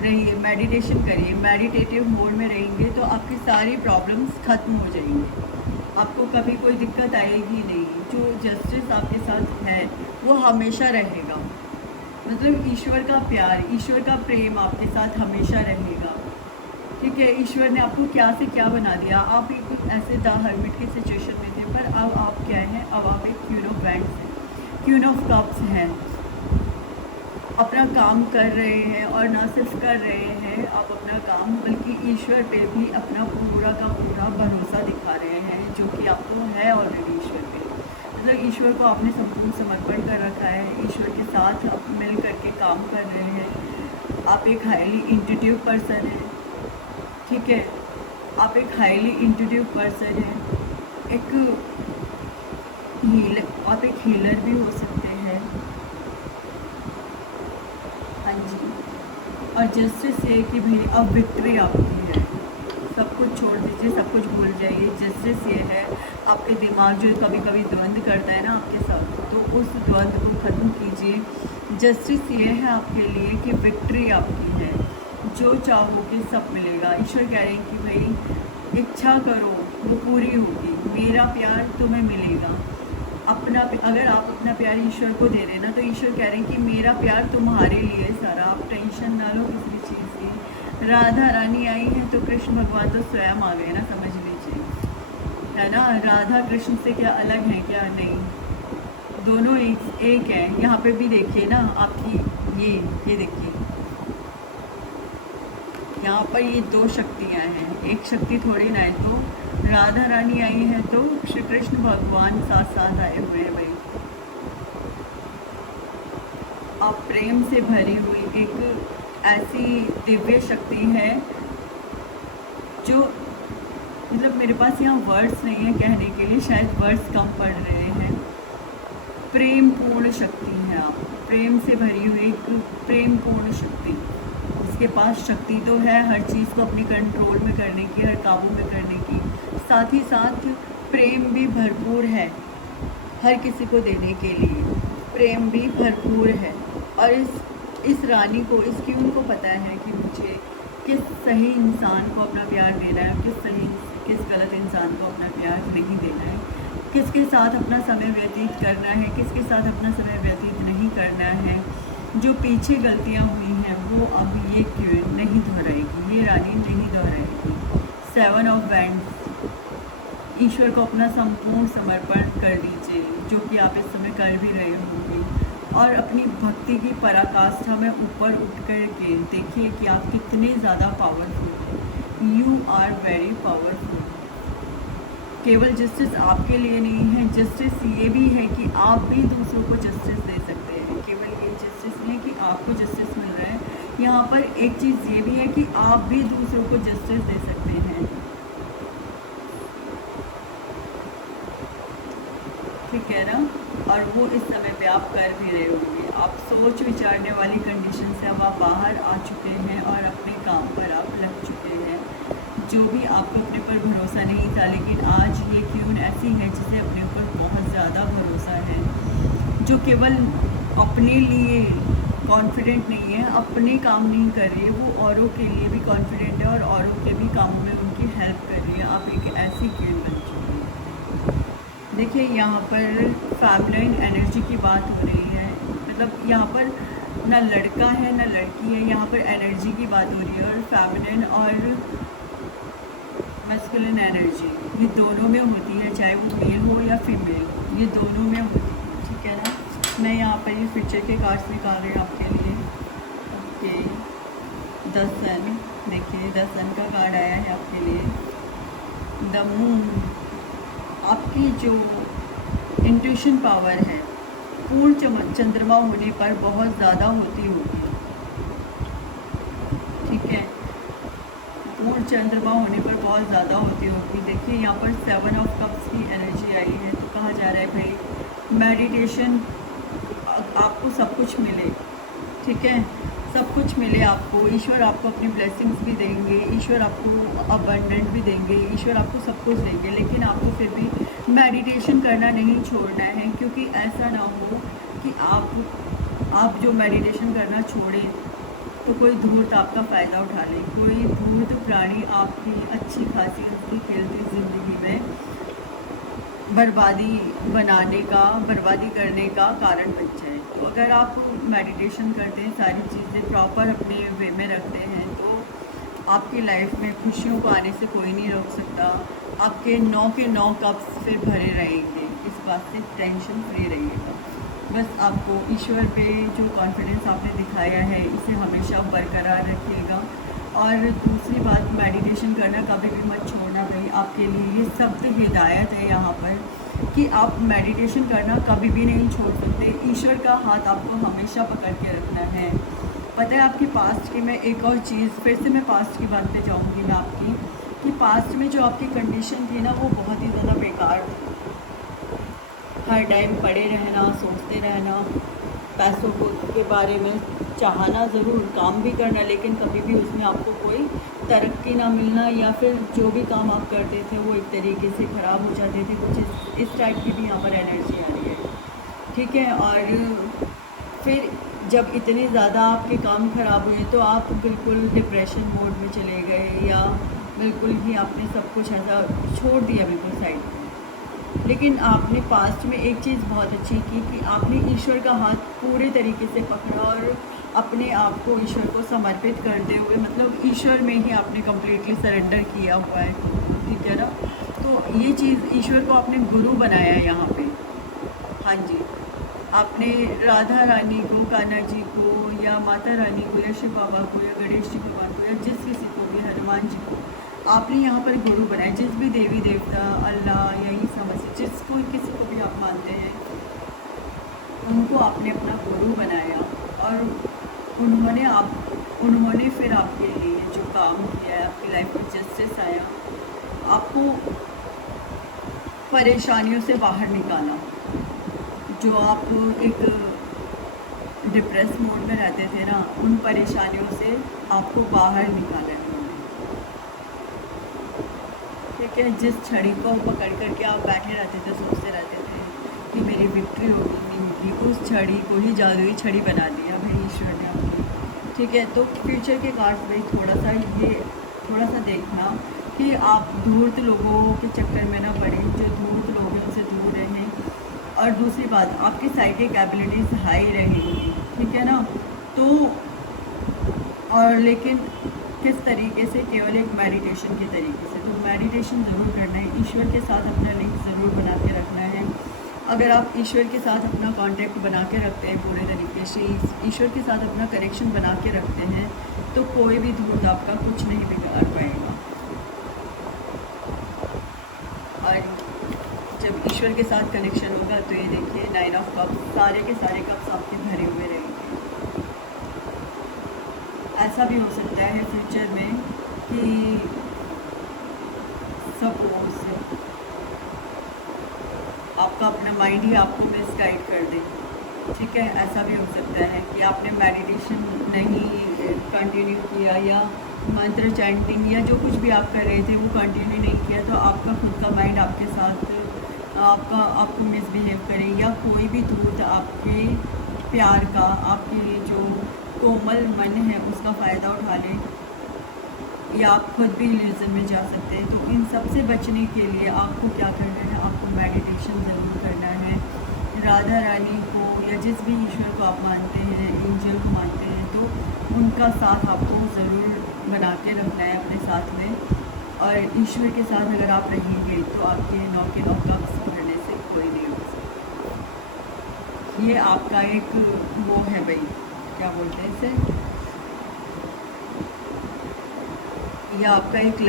रहिए, मेडिटेशन करिए। मेडिटेटिव मोड में रहेंगे तो आपकी सारी प्रॉब्लम्स ख़त्म हो जाएंगी, आपको कभी कोई दिक्कत आएगी नहीं। जो जस्टिस आपके साथ है वो हमेशा रहेगा, मतलब ईश्वर का प्यार, ईश्वर का प्रेम आपके साथ हमेशा रहेगा। ठीक है, ईश्वर ने आपको क्या से क्या बना दिया। आप एक ऐसे द हर्मिट की सिचुएशन में थे, पर अब आप क्या हैं, अब आप एक क्वीन ऑफ वैंड्स हैं, क्वीन ऑफ कप्स हैं। अपना काम कर रहे हैं और ना सिर्फ कर रहे हैं आप अपना काम, बल्कि ईश्वर पे भी अपना पूरा का पूरा भरोसा दिखा रहे हैं, जो कि आपको है ऑलरेडी ईश्वर पे। मतलब ईश्वर को आपने संपूर्ण समर्पण कर रखा है, ईश्वर के साथ आप मिल करके काम कर रहे हैं। आप एक हाईली इंट्यूटिव पर्सन हैं, ठीक है। आप एक हाईली इंट्यूटिव पर्सन हैं, एक हीलर, आप एक हीलर भी हो सकते हैं, हाँ जी। और जस्टिस ये कि भाई अब विक्ट्री आपकी है, सब कुछ छोड़ दीजिए, सब कुछ भूल जाइए। जस्टिस ये है, आपके दिमाग जो कभी कभी द्वंद्व करता है ना आपके साथ, तो उस द्वंद्व को ख़त्म कीजिए। जस्टिस ये है आपके लिए कि विक्ट्री आपकी है, जो चाहोगे सब मिलेगा। ईश्वर कह रहे हैं कि भाई इच्छा करो वो पूरी होगी, मेरा प्यार तुम्हें मिलेगा। अपना अगर आप अपना प्यार ईश्वर को दे रहे हैं ना, तो ईश्वर कह रहे हैं कि मेरा प्यार तुम्हारे लिए सारा, आप टेंशन ना लो किसी चीज़ की। राधा रानी आई है तो कृष्ण भगवान तो स्वयं आ गए ना, समझ लीजिए, है ना। राधा कृष्ण से क्या अलग है क्या? नहीं, दोनों एक हैं। यहाँ पे भी देखिए ना आपकी ये देखिए, यहाँ पर ये दो शक्तियाँ हैं, एक शक्ति थोड़ी ना है। तो राधा रानी आई है तो श्री कृष्ण भगवान साथ साथ आए हुए हैं भाई। आप प्रेम से भरी हुई एक ऐसी दिव्य शक्ति है जो, मतलब मेरे पास यहाँ वर्ड्स नहीं है कहने के लिए, शायद वर्ड्स कम पड़ रहे हैं। प्रेम पूर्ण शक्ति है आप, प्रेम से भरी हुई एक प्रेम पूर्ण शक्ति। उसके पास शक्ति तो है हर चीज़ को अपनी कंट्रोल में करने की, हर काबू में करने की, साथ ही साथ प्रेम भी भरपूर है, हर किसी को देने के लिए प्रेम भी भरपूर है। और इस रानी को, इस क्वीन को पता है कि मुझे किस सही इंसान को अपना प्यार देना है, किस गलत इंसान को अपना प्यार नहीं देना है, किसके साथ अपना समय व्यतीत करना है, किसके साथ अपना समय व्यतीत नहीं करना है। जो पीछे गलतियां हुई हैं वो अब ये क्वीन नहीं दोहराएगी, ये रानी नहीं दोहराएगी। 7 ऑफ वैंड्स, ईश्वर को अपना संपूर्ण समर्पण कर दीजिए, जो कि आप इस समय कर भी रहे होंगे। और अपनी भक्ति की पराकाष्ठा में ऊपर उठ कर के देखिए कि आप कितने ज़्यादा पावरफुल हैं। You are very powerful. केवल जस्टिस आपके लिए नहीं है, जस्टिस ये भी है कि आप भी दूसरों को जस्टिस दे सकते हैं। केवल ये जस्टिस नहीं है कि आपको जस्टिस मिल रहा है, यहाँ पर एक चीज़ ये भी है कि आप भी दूसरों को जस्टिस दे सकते हैं, ठीक है ना। और वो इस समय पे आप कर भी रहे होंगे। आप सोच विचारने वाली कंडीशन से अब आप बाहर आ चुके हैं और अपने काम पर आप लग चुके हैं। जो भी आपको अपने पर भरोसा नहीं था, लेकिन आज ये क्वीन ऐसी है जिसे अपने ऊपर बहुत ज़्यादा भरोसा है, जो केवल अपने लिए कॉन्फिडेंट नहीं है, अपने काम नहीं कर रही है, वो औरों के लिए भी कॉन्फिडेंट है और औरों के भी कामों में उनकी हेल्प कर रही है। आप एक ऐसी क्वीन बन चुकी है। देखिए यहाँ पर फैमिलिन एनर्जी की बात हो रही है, मतलब यहाँ पर ना लड़का है ना लड़की है, यहाँ पर एनर्जी की बात हो रही है। और फैमिलिन और मैस्कुलिन एनर्जी ये दोनों में होती है, चाहे वो मेल हो या फीमेल, ये दोनों में होती है, ठीक है ना। मैं यहाँ पर ये फ्यूचर के कार्ड्स निकाल रही हूँ आपके लिए। ओके, 10 सन, देखिए 10 सन का कार्ड आया है आपके लिए। द मून, आपकी जो इंट्यूशन पावर है पूर्ण चंद्रमा होने पर बहुत ज़्यादा होती होगी, ठीक है। पूर्ण चंद्रमा होने पर बहुत ज़्यादा होती होगी। देखिए यहाँ पर 7 ऑफ कप्स की एनर्जी आई है, तो कहा जा रहा है भाई मेडिटेशन, आपको सब कुछ मिले, ठीक है, सब कुछ मिले आपको। ईश्वर आपको अपनी ब्लेसिंग्स भी देंगे, ईश्वर आपको अबंडेंट भी देंगे, ईश्वर आपको सब कुछ देंगे, लेकिन आपको फिर भी मेडिटेशन करना नहीं छोड़ना है। क्योंकि ऐसा ना हो कि आप जो मेडिटेशन करना छोड़ें तो कोई धूर्त आपका फ़ायदा उठा ले, कोई धूर्त प्राणी आपकी अच्छी खासी हंसती खेलती ज़िंदगी में बर्बादी करने का कारण बन जाए। तो अगर आप मेडिटेशन करते हैं, सारी चीज़ें प्रॉपर अपने वे में रखते हैं, तो आपकी लाइफ में खुशियों को आने से कोई नहीं रोक सकता। आपके 9 के 9 कप्स फिर भरे रहेंगे, इस बात से टेंशन फ्री रहिएगा। बस आपको ईश्वर पे जो कॉन्फिडेंस आपने दिखाया है इसे हमेशा बरकरार रखिएगा। और दूसरी बात, मेडिटेशन करना कभी भी मत छोड़ना भाई। आपके लिए ये सख्त हिदायत है यहाँ पर कि आप मेडिटेशन करना कभी भी नहीं छोड़ सकते। ईश्वर का हाथ आपको हमेशा पकड़ के रखना है, पता है आपकी पास्ट की, मैं एक और चीज़ फिर से मैं पास्ट की बात पे जाऊँगी मैं आपकी, कि पास्ट में जो आपकी कंडीशन थी ना वो बहुत ही ज़्यादा बेकार थी। हर टाइम पड़े रहना, सोचते रहना, पैसों को के बारे में चाहना ज़रूर, काम भी करना, लेकिन कभी भी उसमें आपको कोई तरक्की ना मिलना, या फिर जो भी काम आप करते थे वो एक तरीके से ख़राब हो जाते थे। कुछ इस टाइप की भी यहाँ पर एनर्जी आ रही है, ठीक है। और फिर जब इतने ज़्यादा आपके काम ख़राब हुए तो आप बिल्कुल डिप्रेशन मोड में चले गए, या बिल्कुल ही आपने सब कुछ ऐसा छोड़ दिया बिल्कुल साइड में। लेकिन आपने पास्ट में एक चीज़ बहुत अच्छी की कि आपने ईश्वर का हाथ पूरे तरीके से पकड़ा और अपने आप को ईश्वर को समर्पित करते हुए, मतलब ईश्वर में ही आपने कम्प्लीटली सरेंडर किया हुआ है, ठीक है ना। तो ये चीज़, ईश्वर को आपने गुरु बनाया है यहाँ पे। हाँ जी, आपने राधा रानी को, कान्हा जी को, या माता रानी को, या शिव बाबा को, या गणेश जी भगवान को, या जिस किसी को भी, हनुमान जी को आपने यहाँ पर गुरु बनाया। जिस भी देवी देवता, अल्लाह या ईसा मसीह, जिसको किसी को भी आप मानते हैं, उनको आपने अपना गुरु बनाया, और उन्होंने फिर आपके लिए जो काम किया है, आपकी लाइफ में जस्टिस आया, आपको परेशानियों से बाहर निकाला। जो आप एक डिप्रेस मोड में रहते थे ना, उन परेशानियों से आपको बाहर निकाला है, ठीक है। जिस छड़ी को पकड़ करके आप बैठे रहते थे, सोचते रहते थे कि मेरी विक्ट्री होगी नहीं होगी, उस छड़ी को ही जादुई छड़ी बना दिया भाई ईश्वर ने आपको, ठीक है। तो फ्यूचर के कार्ड्स भाई थोड़ा सा देखना कि आप धूर्त लोगों के चक्कर में ना पड़े, जो धूर्त लोग हैं उनसे दूर रहें। और दूसरी बात, आपकी साइकिक एबिलिटीज़ हाई रहेंगी, ठीक है ना। तो और लेकिन किस तरीके से, केवल एक मेडिटेशन के तरीके से। तो मेडिटेशन ज़रूर करना है, ईश्वर के साथ अपना लिंक ज़रूर बना के रखना है। अगर आप ईश्वर के साथ अपना कांटेक्ट बना के रखते हैं पूरे तरीके से, ईश्वर के साथ अपना कनेक्शन बना के रखते हैं, तो कोई भी धूर्त आपका कुछ नहीं बिगाड़ पाएगा। और जब ईश्वर के साथ कनेक्शन होगा तो ये देखिए 9 ऑफ कप्स, सारे के सारे कप्स आपके भरे हुए रहेंगे। ऐसा भी हो सकता है फ्यूचर में कि सपोज आपका अपना माइंड ही आपको मिसगाइड कर दे, ठीक है। ऐसा भी हो सकता है कि आपने मेडिटेशन नहीं कंटिन्यू किया, या मंत्र चैंटिंग या जो कुछ भी आप कर रहे थे वो कंटिन्यू नहीं किया, तो आपका खुद का माइंड आपके साथ आपको मिसबिहेव करे, या कोई भी धूर्त आपके प्यार का, आपके जो कोमल मन है उसका फ़ायदा उठा ले, या आप खुद भी इल्यूजन में जा सकते हैं। तो इन सब से बचने के लिए आपको क्या करना है, आपको मेडिटेशन ज़रूर करना है। राधा रानी को या जिस भी ईश्वर को आप मानते हैं, एंजल को मानते हैं, तो उनका साथ आपको ज़रूर बना के रखना है अपने साथ में। और ईश्वर के साथ अगर आप रहेंगे तो आपके 9 के 9 कप्स भरने से कोई नहीं हो सकता। ये आपका एक वो है भाई, क्या बोलते हैं इसे, या आपका एक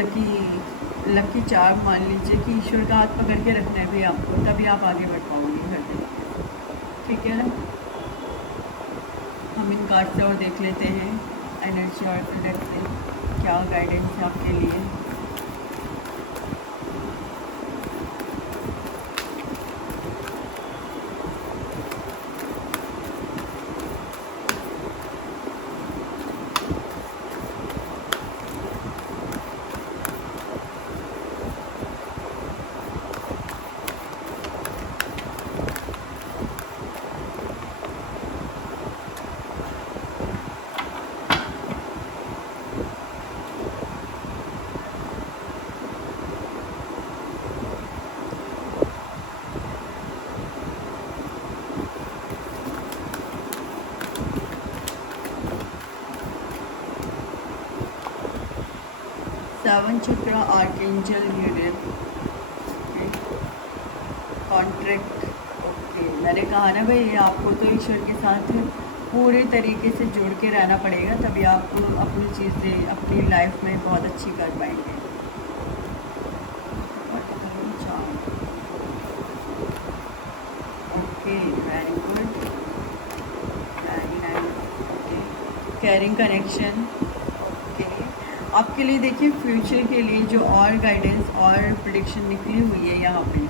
लकी चार्म मान लीजिए कि ईश्वर का हाथ पकड़ के रखना है भाई आपको, तभी आप आगे बढ़ पाओगे हर दिन, ठीक है ना। हम इन कार्ड से और देख लेते हैं एनर्जी और प्रोडक्ट से क्या गाइडेंस है आपके लिए। सेवन चक्र आर्कएंजल यूनिट कॉन्ट्रैक्ट। ओके, मैंने कहा ना भाई आपको तो ईश्वर के साथ पूरे तरीके से जुड़ के रहना पड़ेगा, तभी आप अपनी चीज़ें अपनी लाइफ में बहुत अच्छी कर पाएंगे। Okay, very good, very nice. Okay, caring connection के लिए, आपके लिए देखिए फ्यूचर के लिए जो और गाइडेंस और प्रेडिक्शन निकली हुई है यहाँ पे,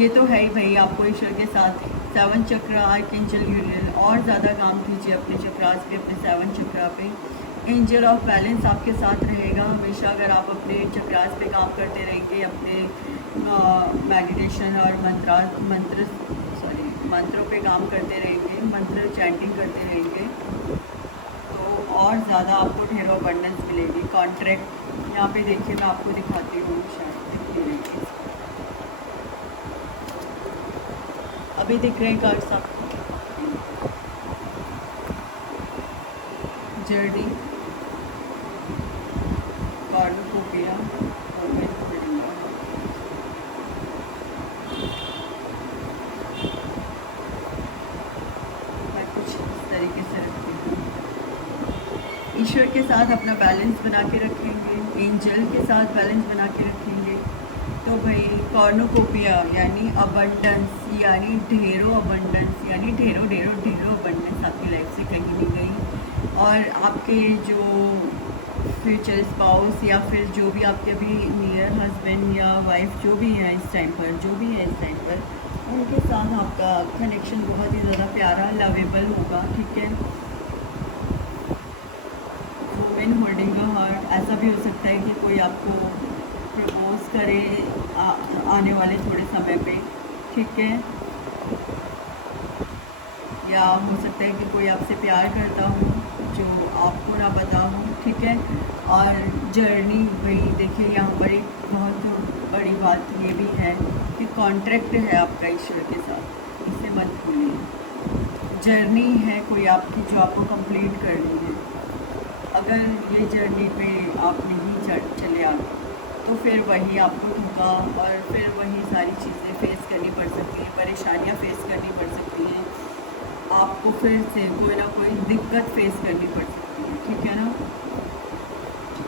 ये तो है ही भाई। आपको ईश्वर के साथ 7 चक्र आर्कएंजल यूरियल और ज़्यादा काम कीजिए अपने चक्रास पे, अपने 7 चक्रा पे। एंजल ऑफ बैलेंस आपके साथ रहेगा हमेशा अगर आप अपने चक्रास पे काम करते रहेंगे, अपने मेडिटेशन और मंत्रों पे काम करते रहेंगे, मंत्र चैंटिंग करते रहेंगे, तो और ज़्यादा आपको ढेर अबंडेंस मिलेगी। कॉन्ट्रैक्ट यहाँ पे देखिए, मैं आपको दिखाती हूँ, शायद दिखती है, अभी दिख रहे हैं कार्ड्स आपको। जर्नी, कॉर्नुकोपिया और मैं कुछ इस तरीके से रखती हूँ। ईश्वर के साथ अपना बैलेंस बना के रखेंगे, एंजल के साथ बैलेंस बना के रखेंगे, तो भाई कॉर्नुकोपिया यानी अबंडेंस, यानी ढेरों अबंडेंस, यानी ढेरों ढेरों ढेरों अबंडेंस आपकी लाइफ से कहीं नहीं गई। और आपके जो फ्यूचर स्पाउस या फिर जो भी आपके अभी नियर हस्बैंड या वाइफ जो भी है इस टाइम पर, उनके साथ आपका कनेक्शन बहुत ही ज़्यादा प्यारा लवेबल होगा, ठीक है। वुमेन होल्डिंग अ हार्ट, ऐसा भी हो सकता है कि कोई आपको प्रपोज करे आने वाले थोड़े समय पे, ठीक है, या हो सकता है कि कोई आपसे प्यार करता हो जो आपको ना पता हो, ठीक है। और जर्नी भाई देखिए, यहाँ पर एक बहुत बड़ी बात ये भी है कि कॉन्ट्रैक्ट है आपका ईश्वर के साथ, इसे मत भूलिए। जर्नी है कोई आपकी जो आपको कंप्लीट करनी है। अगर ये जर्नी पे आप नहीं चले आते तो फिर वही आपको धोखा और फिर वही सारी चीज़ें फेस करनी पड़ सकती हैं, परेशानियाँ फेस करनी पड़ सकती हैं, आपको फिर से कोई ना कोई दिक्कत फेस करनी पड़ सकती है, ठीक है ना।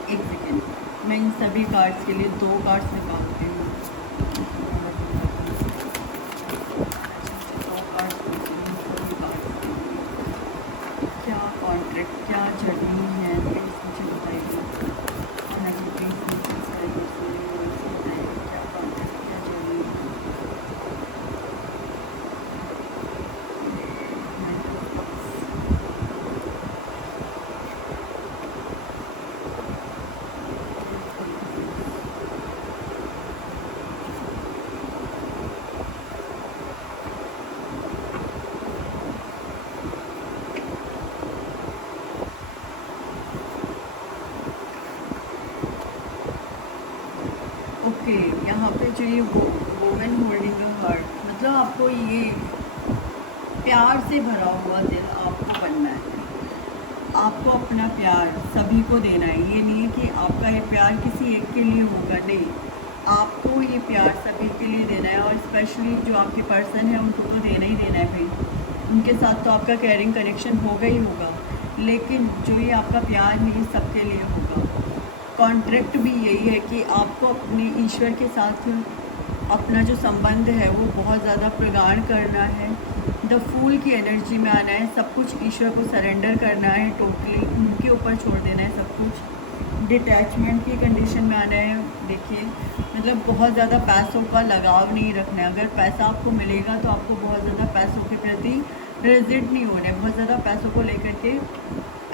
एक सेकेंड, मैं इन सभी कार्ड्स के लिए 2 कार्ड्स निकालती हूँ। 2 कार्ड्स क्या कॉन्ट्रैक्ट, क्या जर्नी है, प्लीज़ मुझे बताइए। ओके, यहाँ पे जो ये वुमेन होल्डिंग अ हार्ट, मतलब आपको ये प्यार से भरा हुआ दिल आपको बनना है, आपको अपना प्यार सभी को देना है। ये नहीं है कि आपका ये प्यार किसी एक के लिए होगा, नहीं, आपको ये प्यार सभी के लिए देना है। और स्पेशली जो आपके पर्सन है उनको तो देना ही देना है भाई, उनके साथ तो आपका केयरिंग कनेक्शन होगा ही होगा, लेकिन जो ये आपका प्यार है ये सबके लिए होगा। कॉन्ट्रैक्ट भी यही है कि आपको अपने ईश्वर के साथ अपना जो संबंध है वो बहुत ज़्यादा प्रगाढ़ करना है, द फूल की एनर्जी में आना है, सब कुछ ईश्वर को सरेंडर करना है, टोटली उनके ऊपर छोड़ देना है सब कुछ, डिटैचमेंट की कंडीशन में आना है। देखिए मतलब बहुत ज़्यादा पैसों का लगाव नहीं रखना है। अगर पैसा आपको मिलेगा तो आपको बहुत ज़्यादा पैसों के प्रति रेजिड नहीं होना है, बहुत ज़्यादा पैसों को लेकर के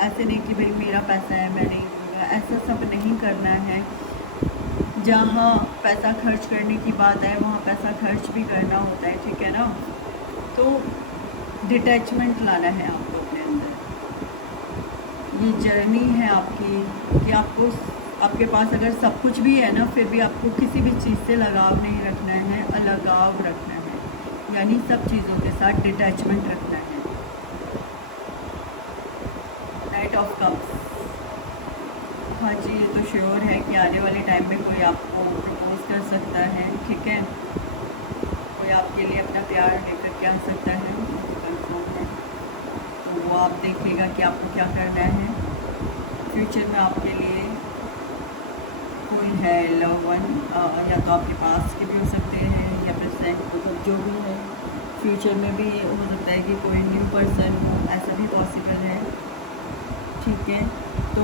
ऐसे नहीं कि भाई मेरा पैसा है मैं नहीं दूँगा, ऐसा सब नहीं करना है। जहाँ पैसा खर्च करने की बात है वहाँ पैसा खर्च भी करना होता है, ठीक है ना। तो डिटैचमेंट लाना है आपको अपने अंदर। ये जर्नी है आपकी कि आपको आपके पास अगर सब कुछ भी है ना, फिर भी आपको किसी भी चीज़ से लगाव नहीं रखना है, अलगाव रखना है, यानी सब चीज़ों के साथ डिटैचमेंट रखना है। नाइट ऑफ कप्स, हाँ जी, ये तो श्योर है कि आने वाले टाइम में कोई आपको प्रपोज कर सकता है, ठीक है, कोई आपके लिए अपना प्यार लेकर के आ सकता है, कंफर्म है। तो वो आप देखिएगा कि आपको क्या करना है। फ्यूचर में आपके लिए कोई है लव वन, या तो आपके पास के भी हो सकते हैं या प्रेजेंट, मतलब जो भी है। फ्यूचर में भी हो सकता है कि कोई न्यू पर्सन हो, ऐसा भी पॉसिबल है। ठीक है, तो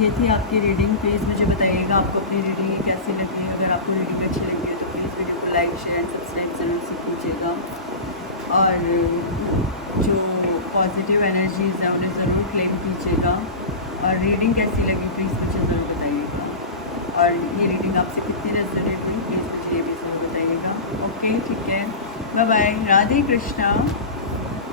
ये थी आपकी रीडिंग। प्लीज़ मुझे बताइएगा आपको अपनी रीडिंग कैसी लगी। अगर आपको रीडिंग अच्छी लगी है तो प्लीज़ वीडियो को लाइक शेयर एंड सब्सक्राइब ज़रूर से कीजिएगा, और जो पॉजिटिव एनर्जीज़ हैं उन्हें ज़रूर क्लेम कीजिएगा। और रीडिंग कैसी लगी प्लीज़ मुझे ज़रूर बताइएगा, और ये रीडिंग आपसे कितनी रेजोनेट हुई प्लीज़ मुझे ये भी ज़रूर बताइएगा। ओके, ठीक है, बाय बाय, राधे कृष्णा।